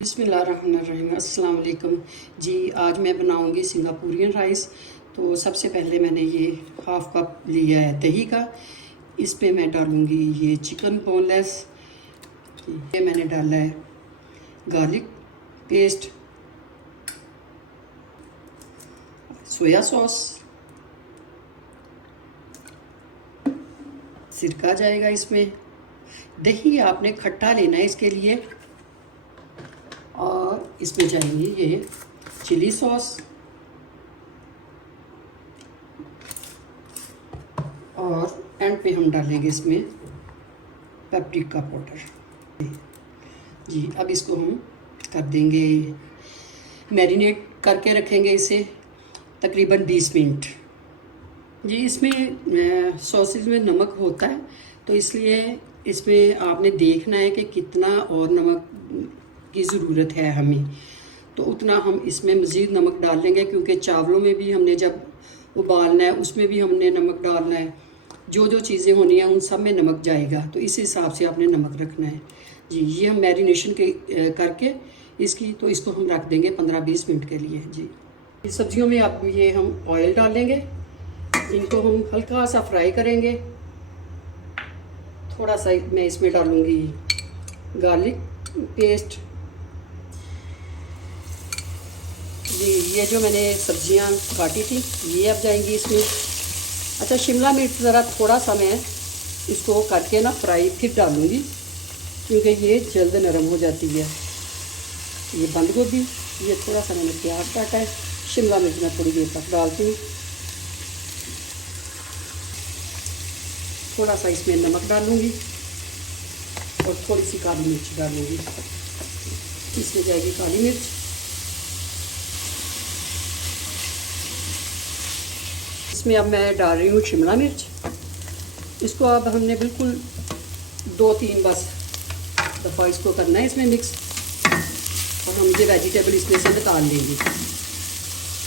बिस्मिल्लाहिर्रहमानिर्रहीम। अस्सलाम वालेकुम जी। आज मैं बनाऊंगी सिंगापुरियन राइस। तो सबसे पहले मैंने ये हाफ़ कप लिया है दही का। इसमें मैं डालूंगी ये चिकन बोनलेस। ये मैंने डाला है गार्लिक पेस्ट, सोया सॉस, सिरका जाएगा इसमें। दही आपने खट्टा लेना है इसके लिए। और इसमें जाएंगी ये चिली सॉस और एंड पे हम डालेंगे इसमें पेपरिका पाउडर जी। अब इसको हम कर देंगे, मैरिनेट करके रखेंगे इसे तकरीबन 20 मिनट जी। इसमें सॉसेज में नमक होता है, तो इसलिए इसमें आपने देखना है कि कितना और नमक की ज़रूरत है हमें, तो उतना हम इसमें मज़ीद नमक डाल लेंगे, क्योंकि चावलों में भी हमने जब उबालना है उसमें भी हमने नमक डालना है। जो जो चीज़ें होनी हैं उन सब में नमक जाएगा, तो इस हिसाब से आपने नमक रखना है जी। ये हम मैरिनेशन के करके इसकी, तो इसको हम रख देंगे 15-20 मिनट के लिए जी। इस सब्जियों में आप ये हम ऑयल डालेंगे, इनको हम हल्का सा फ्राई करेंगे। थोड़ा सा मैं इसमें डालूँगी गार्लिक पेस्ट जी। ये जो मैंने सब्जियां काटी थी ये अब जाएंगी इसमें। अच्छा, शिमला मिर्च ज़रा थोड़ा सा मैं इसको करके ना फ्राई फिर डालूँगी, क्योंकि ये जल्द नरम हो जाती है। ये बंद गोभी, ये थोड़ा सा मैंने प्याज काटा है। शिमला मिर्च मैं थोड़ी देर तक डालती हूँ। थोड़ा सा इसमें नमक डालूँगी और थोड़ी सी काली मिर्च डालूँगी। इसमें जाएगी काली मिर्च। इसमें अब मैं डाल रही हूँ शिमला मिर्च। इसको अब हमने बिल्कुल 2-3 बस दफ़ा इसको करना है इसमें मिक्स, और हम ये वेजिटेबल इसमें से निकाल लेंगे।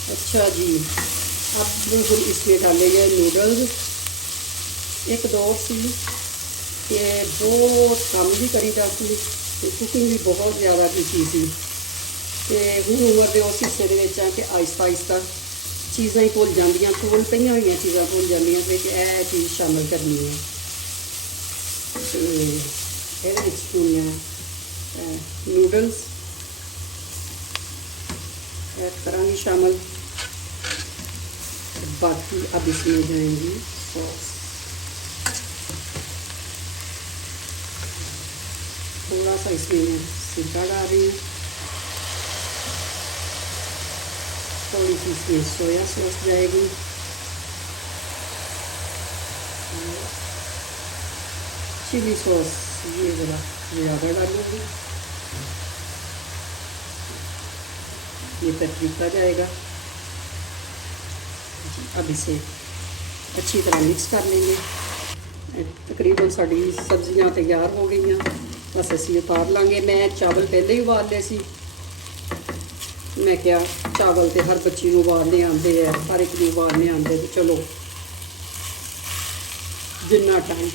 अच्छा जी, अब हम इसमें डालेंगे नूडल्स 1-2 सी। ये बहुत कम भी करी जाती है, कुकिंग भी बहुत ज़्यादा की चीज़ है कि हूँ उम्र के उस हिस्से के आहिस्ता आहिस्ता चीज़ां ही भुल जांदियां, कोल पईयां होईयां चीज़ां भुल जांदियां कि यह चीज़ शामिल करनी है। तो ਇਹਦੇ ਵਿੱਚ पूरियां नूडल्स ऐड करांगी शामिल। बाकी अब इसमें जाएंगी सॉस। थोड़ा सा इसमें मैं सिरका डाल रही हूँ, थोड़ी सी इसमें सोया सॉस जाएगी, चिली सॉस ये ज़रा ज़्यादा डालूँगी। ये पेपरिका जाएगा जी। अब इसे अच्छी तरह मिक्स कर लेंगे। तकरीबन साड़ी सब्जियां तैयार हो गई हैं, बस असी उतार लाँगे। मैं चावल पहले ही उबाल ले सी। मैं क्या चावल तो हर बच्ची नूं उबालने आते हैं, हर एक नूं उबालने आते, तो चलो जितना टाइम।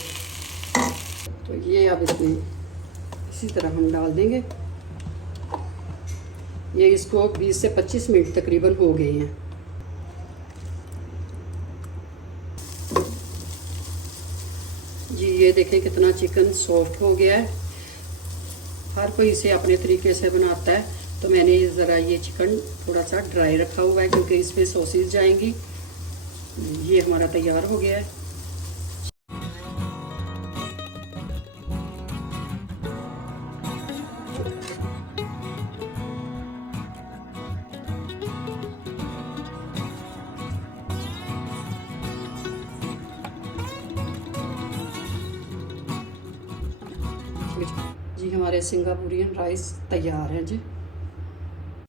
तो ये अब इसमें इसी तरह हम डाल देंगे। ये इसको 20 से 25 मिनट तकरीबन हो गए हैं जी। ये देखें कितना चिकन सॉफ्ट हो गया है। हर कोई इसे अपने तरीके से बनाता है, तो मैंने ज़रा ये चिकन थोड़ा सा ड्राई रखा हुआ है, क्योंकि इसमें सॉसेज जाएंगी। ये हमारा तैयार हो गया है। जी हमारे सिंगापुरियन राइस तैयार हैं जी।